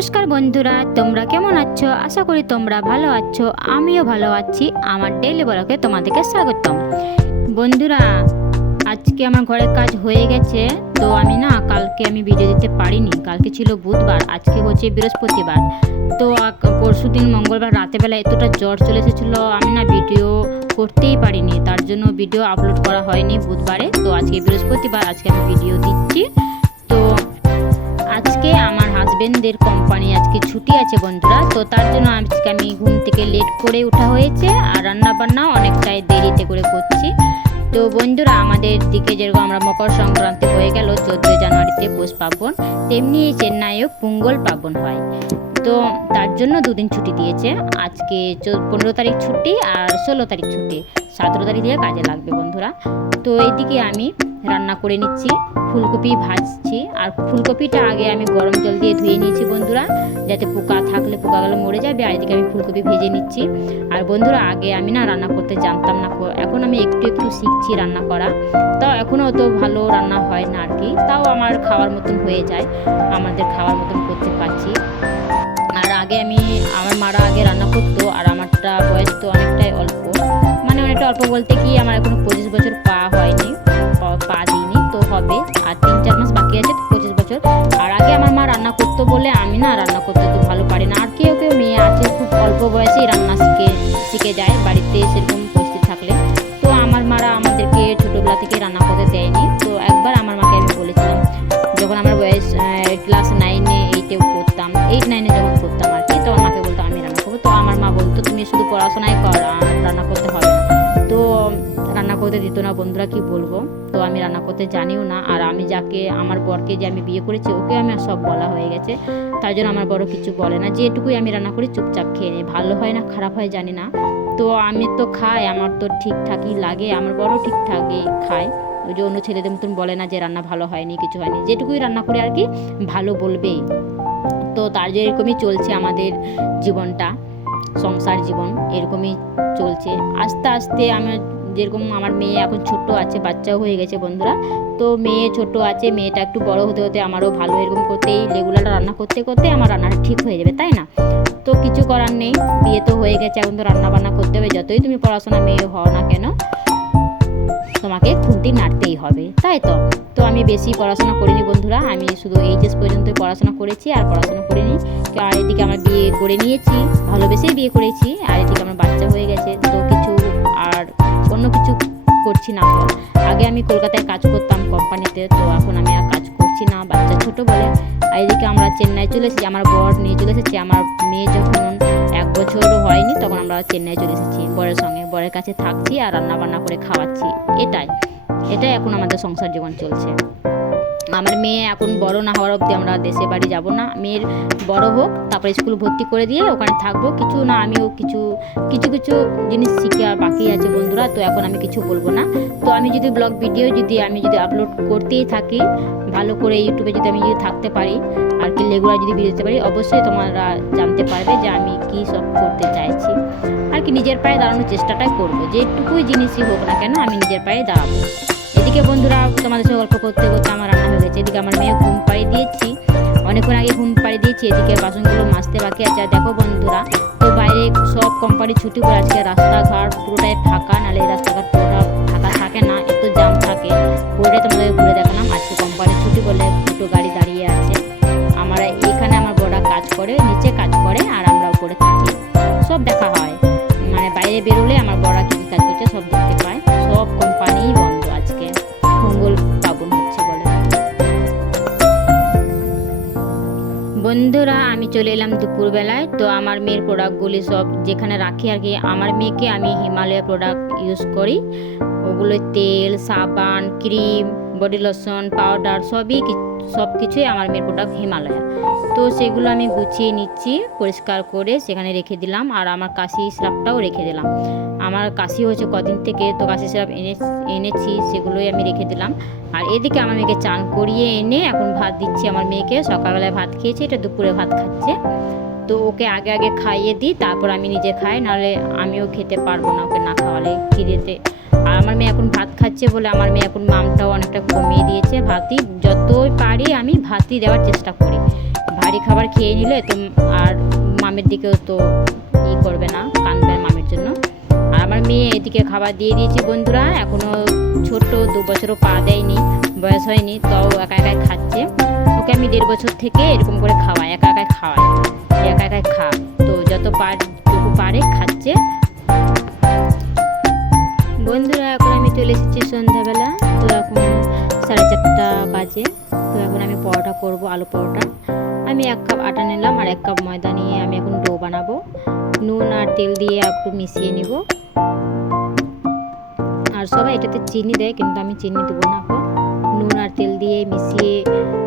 নমস্কার বন্ধুরা, তোমরা কেমন আছো? আশা করি তোমরা ভালো আছো। আমিও ভালো আছি। আমার ডেইলি ব্লগে তোমাদেরকে স্বাগতম। বন্ধুরা, আজকে আমার ঘরের কাজ হয়ে গেছে। তো কালকে আমি ভিডিও দিতে পারিনি। কালকে ছিল বুধবার, আজকে হচ্ছে বৃহস্পতিবার। তো পরশুদিন মঙ্গলবার রাতেবেলা এতটা জ্বর চলে এসেছিলো, আমি ভিডিও করতেই পারিনি। তার জন্য ভিডিও আপলোড করা হয়নি বুধবারে। তো আজকে বৃহস্পতিবার, আজকে আমি ভিডিও দিচ্ছি। তো আজকে আমার হাজবেন্ডের কোম্পানি আজকে ছুটি আছে বন্ধুরা। তো তার জন্য আজকে আমি ঘুম থেকে লেট করে ওঠা হয়েছে, আর রান্না বান্নাও অনেকটাই দেরিতে করে করছি। তো বন্ধুরা, আমাদের দিকে যেরকম আমরা মকর সংক্রান্তি হয়ে গেল 14 জানুয়ারিতে পৌষ পার্বণ, তেমনি চেন্নাইও পোঙ্গল পার্বণ হয়। তো তার জন্য দুদিন ছুটি দিয়েছে। আজকে 15 তারিখ ছুটি আর 16 তারিখ ছুটি, 17 তারিখ দিয়ে কাজে লাগবে বন্ধুরা। তো এইদিকে আমি রান্না করে নিচ্ছি, ফুলকপি ভাজছি। আর ফুলকপিটা আগে আমি গরম জল দিয়ে ধুয়ে নিয়েছি বন্ধুরা, যাতে পোকা থাকলে পোকাগুলো মরে যাবে। আর এদিকে আমি ফুলকপি ভেজে নিচ্ছি। আর বন্ধুরা, আগে আমি রান্না করতে জানতাম না, এখন আমি একটু একটু শিখছি রান্না করা। তাও এখনও অত ভালো রান্না হয় না আর কি, তাও আমার খাওয়ার মতন হয়ে যায়, আমাদের খাওয়ার মতন করতে পারছি। আর আগে আমার মারা আগে রান্না করতো, আর আমারটা বয়স তো অনেকটাই অল্প, অনেকটা অল্প বলতে কি আমার এখনো 25 বছর পা হয়নি, পা দিইনি। তো হবে, আর 3-4 মাস বাকি আছে, তো 25 বছর। আর আগে আমার মা রান্না করতো বলে আমি রান্না করতে তো ভালো পারি না। আর কেউ কেউ মেয়ে আছে খুব অল্প বয়সেই রান্না শিখে যায় বাড়িতে, সেরকম পরিস্থিতি থাকলে। তো আমার মারা আমাদেরকে ছোটোবেলা থেকে রান্না করতে দেয়নি। তো একবার আমার মাকে আমি বলেছিলাম, যখন আমার বয়স ক্লাস 9-এ 8-এ পড়তাম, 8-9-এ যখন পড়তাম আর কি, তখন মাকে বলতো আমি রান্না করবো। তো আমার মা বলতো তুমি শুধু পড়াশোনায় কর, রান্না করতে হবে না। তো রান্না করতে দিত না বন্ধুরা, কি বলবো। তো আমি রান্না করতে জানিও না। আর আমি আমার বরকে যে আমি বিয়ে করেছি, ওকে আমি সব বলা হয়ে গেছে। তাই জন্য আমার বড় কিছু বলে না, যেটুকুই আমি রান্না করি চুপচাপ খেয়ে নিই। ভালো হয় না খারাপ হয় জানি না। তো আমি তো খাই, আমার তো ঠিকঠাকই লাগে, আমার বড় ঠিকঠাকই খায়। ওই যে অন্য ছেলেদের মতন বলে না যে রান্না ভালো হয়নি, কিছু হয়নি। যেটুকুই রান্না করি আর কি ভালো বলবেই। তো তার যে এরকমই চলছে আমাদের জীবনটা, সংসার জীবন এরকমই চলছে। আস্তে আস্তে যেরকম আমার মেয়ে এখন ছোট আছে, বাচ্চাও হয়ে গেছে বন্ধুরা। তো মেয়ে ছোট আছে, মেয়েটা একটু বড় হতে হতে আমারও ভালো এরকম করতেই রেগুলার রান্না করতে করতে আমার রান্নাটা ঠিক হয়ে যাবে, তাই না? তো কিছু করার নেই, বিয়ে তো হয়ে গেছে, এখন তো রান্না বান্না করতে হবে। যতই তুমি পড়াশোনা মেয়ে হও না কেন, তোমাকে খুঁটি নাড়তেই হবে, তাই তো। তো আমি বেশি পড়াশোনা করিনি বন্ধুরা, আমি শুধু এইচএস পর্যন্ত পড়াশোনা করেছি, আর পড়াশোনা করিনি। আর এদিকে আমার বিয়ে করে নিয়েছি, ভালোবেসেই বিয়ে করেছি। আর এদিকে আমার বাচ্চা হয়ে গেছে, তো কিছু আর অন্য কিছু করছি না। আগে আমি কলকাতায় কাজ করতাম কোম্পানিতে, তো এখন আমি আর কাজ করছি না, বাচ্চা ছোট বলে। আর এদিকে আমরা চেন্নাই চলে এসেছি, আমার বর নিয়ে চলে এসেছি। আমার মেয়ে যখন 1 বছরও হয়নি, তখন আমরা চেন্নাই চলে এসেছি বরের সঙ্গে, বরের কাছে থাকছি আর রান্না বান্না করে খাওয়াচ্ছি। এটাই এখন আমাদের সংসার জীবন চলছে। আমার মেয়ে এখন বড় না হওয়ার অবধি আমরা দেশে বাড়ি যাব না। মেয়ের বড় হোক, তারপরে স্কুল ভর্তি করে দিয়ে ওখানে থাকবো। আমিও কিছু জিনিস শিখে আর বাকি আছে বন্ধুরা। তো এখন আমি কিছু বলবো না। তো আমি যদি ব্লগ ভিডিও আমি যদি আপলোড করতেই থাকি, ভালো করে ইউটিউবে আমি যদি থাকতে পারি আর কি, রেগুলার যদি ভিডিও দিতে পারি, অবশ্যই তোমরা জানতে পারবে যে আমি কি সব করতে চাইছি আর কি। নিজের পায়ে দাঁড়ানোর চেষ্টাটাই করবো, যেটুকুই জিনিসই হোক না কেন আমি নিজের পায়ে দাঁড়াবো। এদিকে বন্ধুরা, তোমাদের সাথে গল্প করতে করতে আমার রান্না হয়ে গেছে। এদিকে আমার মেয়ে ঘুম পাড়িয়ে দিয়েছি, অনেকক্ষণ আগে ঘুম পাড়িয়ে দিয়েছি। এদিকে বাসনগুলো মাজতে বাকি আছে। আর দেখো বন্ধুরা, তো বাইরে সব কোম্পানি ছুটি করে আজকে রাস্তাঘাট পুরোটাই ফাঁকা, নাহলে এই রাস্তাঘাট পুরোটা ফাঁকা থাকে না, একটু জাম থাকে। পুরোটাই তোমাদের ঘুরে দেখালাম। আজকে কোম্পানি ছুটি বলে দুটো গাড়ি দাঁড়িয়ে আছে। এখানে আমার বড়রা কাজ করে, নিচে কাজ করে, আর আমরা উপরে থাকি, সব দেখা হয়। বাইরে বেরোলে আমার বড়রা কী কাজ করছে সব দেখতে পায়। সব কোম্পানিই বন্ধ আজকে, পোঙ্গল পার্বণ হচ্ছে বলে। বন্ধুরা, আমি চলে এলাম দুপুরবেলায়। তো আমার মেয়ের প্রোডাক্টগুলি সব যেখানে রাখি আর কি, আমার মেয়েকে আমি হিমালয় প্রোডাক্ট ইউজ করি। ওগুলো তেল, সাবান, ক্রিম, বডি লোশন, পাউডার, সব কিছুই আমার মেয়ের প্রোডাক্ট হিমালয়া। তো সেগুলো আমি গুছিয়ে নিচ্ছি, পরিষ্কার করে সেখানে রেখে দিলাম। আর আমার কাশি সিরাপটাও রেখে দিলাম। আমার কাশি হয়েছে কদিন থেকে, তো কাশি সিরাপ এনেছি, সেগুলোই আমি রেখে দিলাম। আর এদিকে আমার মেয়েকে চান করিয়ে এনে এখন ভাত দিচ্ছি আমার মেয়েকে। সকালবেলায় ভাত খেয়েছি, এটা দুপুরে ভাত খাচ্ছে। তো ওকে আগে আগে খাইয়ে দিই, তারপর আমি নিজে খাই, নাহলে আমিও খেতে পারবো না ওকে না খাওয়ালে খিদেতে। আর আমার মেয়ে এখন ভাত খাচ্ছে বলে আমার মেয়ে এখন মামটাও অনেকটা কমিয়ে দিয়েছে। যতই পারি আমি ভাতই দেওয়ার চেষ্টা করি। বাড়ি খাবার খেয়ে নিলে তো আর মামের দিকেও তো করবে না, কাঁদবে মামের জন্য। আর আমার মেয়ে এদিকে খাবার দিয়ে দিয়েছি বন্ধুরা, এখনও ছোট, 2 বছরও পা দেয়নি, বয়স হয়নি, তাও একা একাই খাচ্ছে। ওকে আমি 1.5 বছর থেকে এরকম করে খাওয়াই, একা একাই খাওয়াই, একা একাই খা, তো যত পারে খাচ্ছে। বন্ধুরা এখন আমি চলে এসেছি সন্ধ্যাবেলা, তো এখন 4:30 বাজে। তো এখন আমি পরোটা করব, আলু পরোটা। আমি 1 কাপ আটা নিলাম আর 1 কাপ ময়দা নিয়ে আমি এখন ডো বানাবো। নুন আর তেল দিয়ে একটু মিশিয়ে নিব। আর সবাই এটাতে চিনি দেয়, কিন্তু আমি চিনি দেবো না। নুন আর তেল দিয়ে মিশিয়ে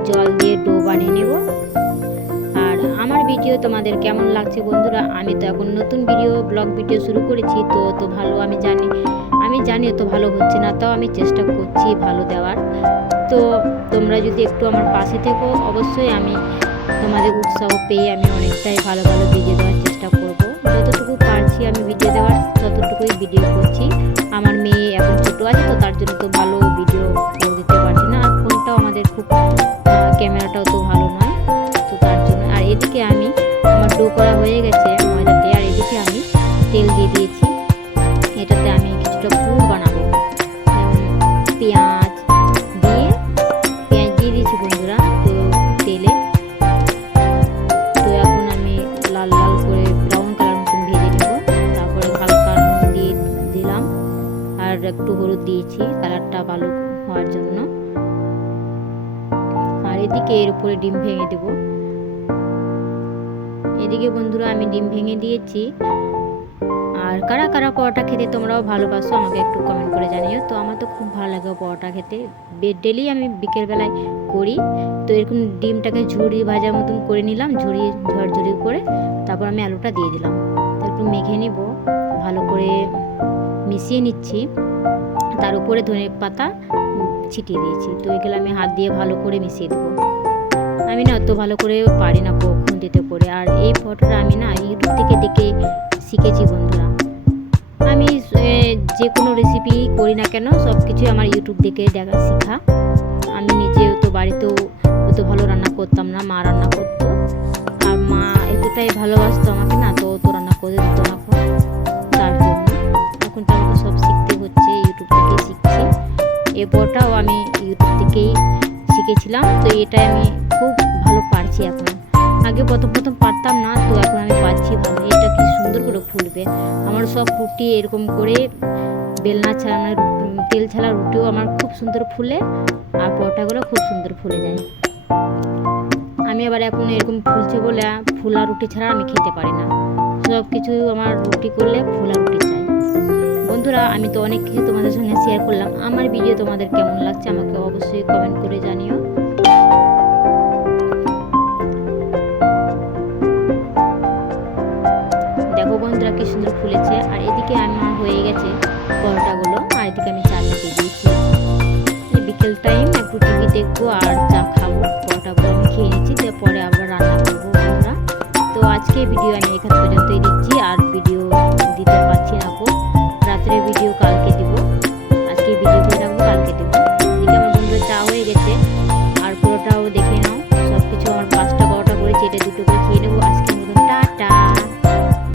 জল দিয়ে ডো বানিয়ে নেব। আর আমার ভিডিও তোমাদের কেমন লাগছে বন্ধুরা? আমি তো এখন নতুন ব্লগ ভিডিও শুরু করেছি, তো ভালো আমি জানি তো ভালো হচ্ছে না, তাও আমি চেষ্টা করছি ভালো দেওয়ার। তো তোমরা যদি একটু আমার পাশে থেকো, অবশ্যই আমি তোমাদের উৎসাহ পেয়ে আমি অনেকটাই ভালো ভিডিও দেওয়ার চেষ্টা করব। যতটুকু পারছি আমি ভিডিও দেওয়ার, ততটুকুই ভিডিও করছি। আমার মেয়ে এখন ছোটো আছে, তো তার জন্য তো ভালো ভিডিও করে দিতে পারছি না। আর ফোনটাও আমাদের খুব, ক্যামেরাটাও তো ভালো নয়, তো তার জন্য। আর এদিকে আমি আমার ডো করা হয়ে গেছে ময়দাতে, আর এদিকে আমি তেল দিয়ে দিয়েছি। এটাতে আমি কিছুটা পুর বানাবো, পেঁয়াজ দিয়ে দিয়েছি বন্ধুরা তো তেলে। তো এখন আমি লাল করে ব্রাউন কালার মতন ভেজে নেব। তারপরে হালকা নুন দিয়ে দিলাম আর একটু হলুদ দিয়েছি কালারটা ভালো হওয়ার জন্য। আর এদিকে এর উপরে ডিম ভেঙে দেব। এদিকে বন্ধুরা আমি ডিম ভেঙে দিয়েছি। আর কারা কারা পরোটা খেতে তোমরাও ভালোবাসো আমাকে একটু কমেন্ট করে জানিও। তো আমার তো খুব ভালো লাগে পরোটা খেতে, ডেলি আমি বিকেলবেলায় করি। তো এরকম ডিমটাকে ঝুড়ি ভাজার মতন করে নিলাম, ঝরঝরি করে। তারপর আমি আলুটা দিয়ে দিলাম, একটু মেখে নিব, ভালো করে মিশিয়ে নিচ্ছি। তার উপরে ধনে পাতা ছিটিয়ে দিয়েছি। তো এগুলো আমি হাত দিয়ে ভালো করে মিশিয়ে দেবো। আমি না অত ভালো করে পারি না খুন্তিতে করে। আর এই পরোটাটা আমি না ইউটিউব থেকে দেখে শিখেছি বন্ধুরা। আমি যে কোনো রেসিপি করি না কেন, সব কিছুই আমার ইউটিউব দেখে শেখা। আমি নিজেও তো বাড়িতেও অত ভালো রান্না করতাম না, মা রান্না করতো। আর মা এতটাই ভালোবাসতো আমাকে না, তো রান্না করে দিত না। তার জন্য এখন তো আমাকে সব শিখতে হচ্ছে, ইউটিউব থেকেই শিখছি। এই পরোটাও আমি ইউটিউব থেকেই শিখেছিলাম। তো এটাই আমি খুব ভালো পারছি এখন। আগে প্রথম পারতাম না, তো এখন আমি পারছি ভালো। এটা কি সুন্দর করে ফুলবে। আমার সব রুটি এরকম করে বেলনা ছাড়া, মানে তেল ছাড়া রুটিও আমার খুব সুন্দর ফুলে, আর পরোটাগুলো খুব সুন্দর ফুলে যায়। আমি আবার এখন এরকম ফুলছে বলে ফুলা রুটি ছাড়া আমি খেতে পারি না। সব কিছু আমার রুটি করলে ফুলা রুটি চাই। বন্ধুরা আমি তো অনেক কিছু তোমাদের সঙ্গে শেয়ার করলাম। আমার ভিডিও তোমাদের কেমন লাগছে আমাকে অবশ্যই কমেন্ট করে জানিও। দেখো বন্ধুরা কি সুন্দর ফুলেছে। আর এদিকে আমার হয়ে গেছে পরোটাগুলো, আর এদিকে আমি চা দিয়ে দিয়েছি। বিকেল টাইম একটু টিভি দেখবো আর চা খাবো। পরোটাগুলো আমি খেয়ে নিচ্ছি, তারপরে আবার রান্না করবো বন্ধুরা। তো আজকে ভিডিও আমি এখান পর্যন্তই দিচ্ছি। আর ভিডিও